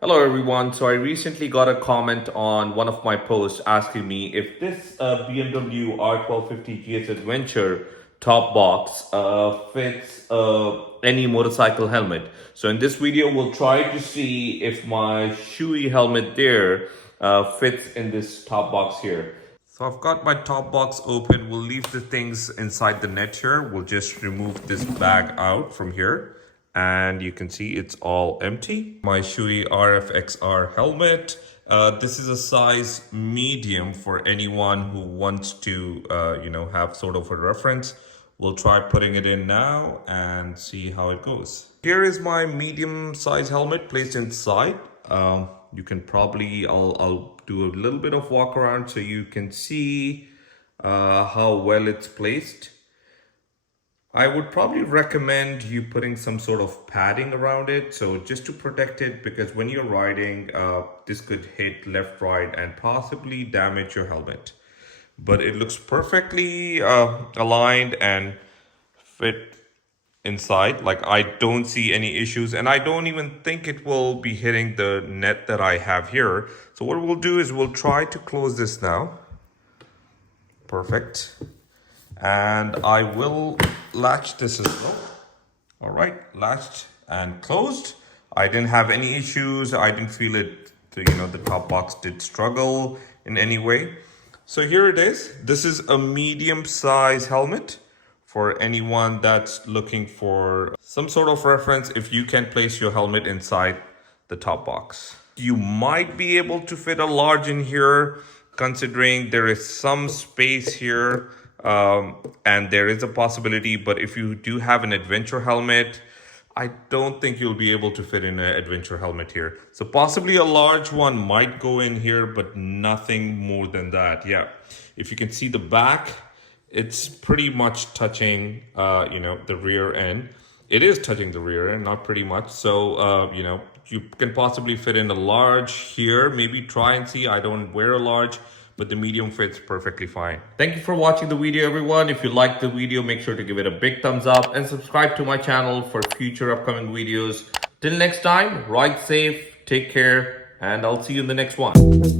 Hello everyone. So I recently got a comment on one of my posts asking me if this BMW R1250 GS Adventure top box fits any motorcycle helmet. So in this video, we'll try to see if my Shoei helmet there fits in this top box here. So I've got my top box open. We'll leave the things inside the net here. We'll just remove this bag out from here. And you can see it's all empty. My Shoei RFXR helmet. This is a size medium for anyone who wants to, have sort of a reference. We'll try putting it in now and see how it goes. Here is my medium size helmet placed inside. You can probably, I'll do a little bit of walk around so you can see how well it's placed. I would probably recommend you putting some sort of padding around it. So just to protect it, because when you're riding, this could hit left, right, and possibly damage your helmet. But it looks perfectly aligned and fit inside. Like, I don't see any issues, and I don't even think it will be hitting the net that I have here. So what we'll do is we'll try to close this now. Perfect. And I will latch this as well. All right, latched and closed. I didn't have any issues. I didn't feel it, the top box did struggle in any way. So here it is. This is a medium size helmet for anyone that's looking for some sort of reference if you can place your helmet inside the top box. You might be able to fit a large in here, considering there is some space here. And there is a possibility, but if you do have an adventure helmet, I don't think you'll be able to fit in an adventure helmet here. So possibly a large one might go in here, but nothing more than that. Yeah, if you can see the back, it's pretty much touching, the rear end. It is touching the rear end, not pretty much. So, you can possibly fit in a large here. Maybe try and see. I don't wear a large, but the medium fits perfectly fine. Thank you for watching the video, everyone. If you liked the video, make sure to give it a big thumbs up and subscribe to my channel for future upcoming videos. Till next time, ride safe, take care, and I'll see you in the next one.